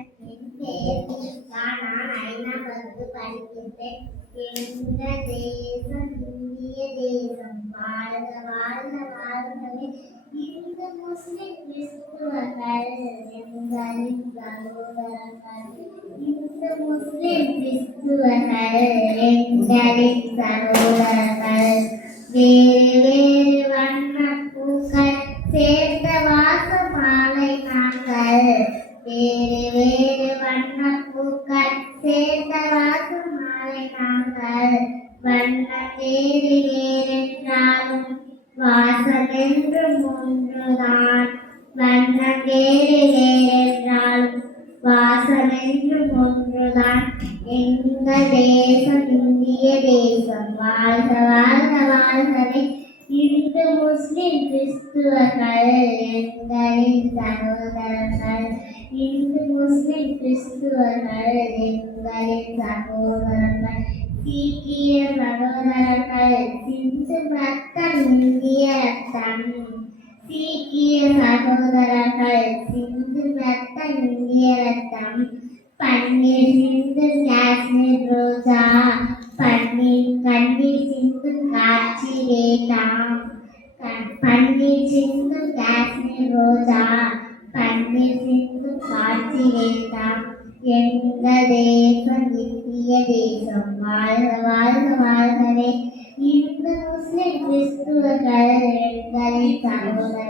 என் பெயர் தீபிகா. நான் 5ஆம் வகுப்பு படிக்கின்றேன். எங்க தேசம் இந்திய தேசம். வாழ்க வாழ்க வாழ்கவே. இந்து முஸ்லிம் கிறிஸ்துவர்கள் எங்களின் சகோதரர்கள். இந்து முஸ்லிம் கிறிஸ்துவர்கள் எங்களின் சகோதரர்கள். வேறு வேறு வண்ண பூக்கள் சேர்ந்த வாசமாலை நாங்கள். வேறு வேறு வண்ண பூக்கள் சேர்ந்த வாசமாலை நாங்கள். வண்ணம் வேறு வேறென்றாலும் வாசம் என்றும் ஒன்றுதான். வண்ணம் வேறு வேறென்றாலும் வாசம் என்றும் ஒன்றுதான். எங்கள் தேசம் இந்திய தேசம். வாழ்க வாழ்க வாழ்கவே. இந்து முஸ்லிம் கிறிஸ்துவர்கள் எங்களின் சகோதரர்கள். இந்து முஸ்லிம் கிறிஸ்துவர்கள் எங்களின் சகோதரர்கள். சீக்கிய சகோதரர்கள் சிந்து ரத்தம் இந்திய ரத்தம். சீக்கிய சகோதரர்கள் சிந்து ரத்தம் இந்திய ரத்தம். பன்னீர் சிந்து காஷ்மீர் ரோஜா. பன்னீர் கண்ணீர் சிந்து காட்சி வேண்டாம். பன்னீர் சிந்து காஷ்மீர் ரோஜா. பன்னீர் சிந்து காட்சி வேண்டாம். எங்கள் தேசம் இந்திய தேசம். வாழ்க வாழ்க வாழ்கவே. இந்து முஸ்லிம் கிறிஸ்துவர்கள் எங்களின் சகோதரர்கள்.